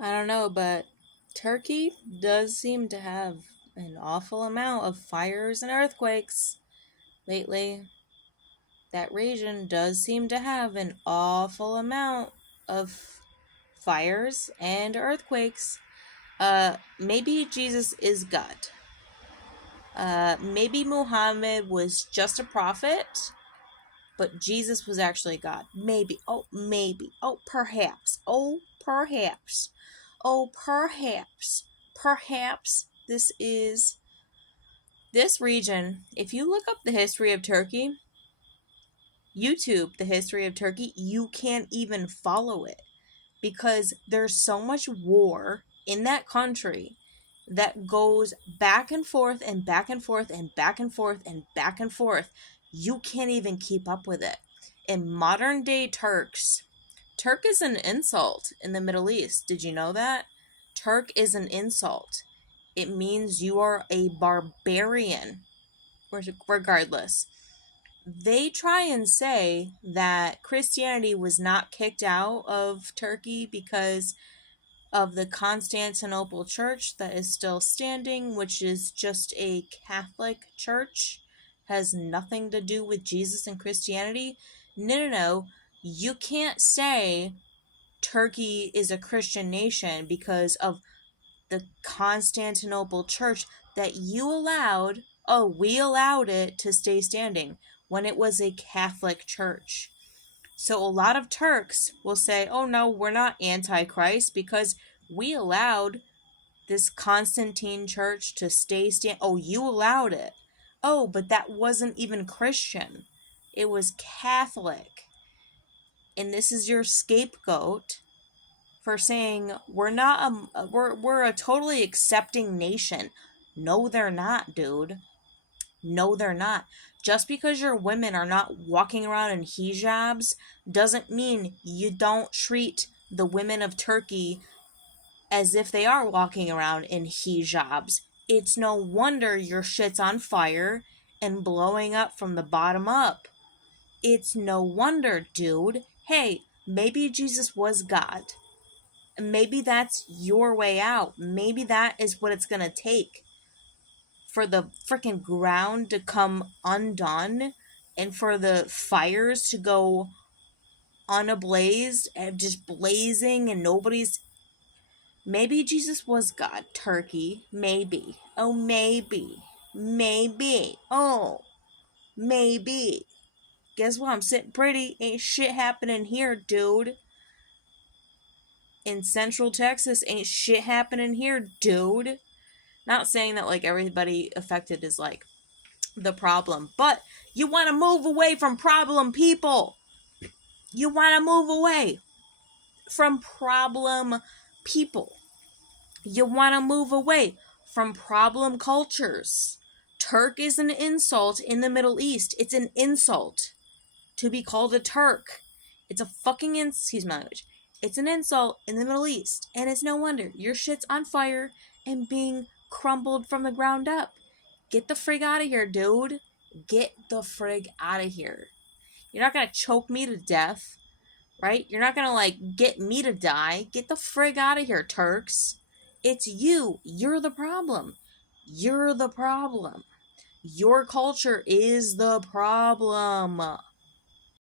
I don't know, but Turkey does seem to have an awful amount of fires and earthquakes lately. That region does seem to have an awful amount of fires and earthquakes. Maybe Jesus is God. Maybe Muhammad was just a prophet, but Jesus was actually God. Maybe. Oh, maybe. Oh, perhaps. Oh, perhaps. Oh, perhaps. Perhaps this region. If you look up the history of Turkey, YouTube, the history of Turkey, you can't even follow it because there's so much war in that country that goes back and forth and back and forth and back and forth and back and forth. You can't even keep up with it. In modern day Turk is an insult in the Middle East. Did you know that? Turk is an insult. It means you are a barbarian, regardless. They try and say that Christianity was not kicked out of Turkey because of the Constantinople Church that is still standing, which is just a Catholic church, has nothing to do with Jesus and Christianity. No. You can't say Turkey is a Christian nation because of the Constantinople Church that you allowed, we allowed it to stay standing when it was a Catholic church. So a lot of Turks will say, oh no, we're not antichrist because we allowed this Constantine church to stay stand. Oh, you allowed it. Oh, but that wasn't even Christian. It was Catholic. And this is your scapegoat for saying we're a totally accepting nation. No, they're not, dude. No, they're not. Just because your women are not walking around in hijabs doesn't mean you don't treat the women of Turkey as if they are walking around in hijabs. It's no wonder your shit's on fire and blowing up from the bottom up. It's no wonder, dude. Hey, maybe Jesus was God. Maybe that's your way out. Maybe that is what it's gonna take for the freaking ground to come undone and for the fires to go unablazed and just blazing and nobody's. Maybe Jesus was God. Turkey. Maybe. Oh, maybe. Maybe. Oh, maybe. Guess what? I'm sitting pretty. Ain't shit happening here, dude. In Central Texas, ain't shit happening here, dude. Not saying that like everybody affected is like the problem, but you want to move away from problem people. You want to move away from problem people. You want to move away from problem cultures. Turk is an insult in the Middle East. It's an insult to be called a Turk. It's a fucking excuse my language. It's an insult in the Middle East, and it's no wonder your shit's on fire and being crumbled from the ground up. Get the frig out of here, dude. Get the frig out of here. You're not gonna choke me to death, right? You're not gonna like get me to die. Get the frig out of here, Turks. It's you. You're the problem. You're the problem. Your culture is the problem.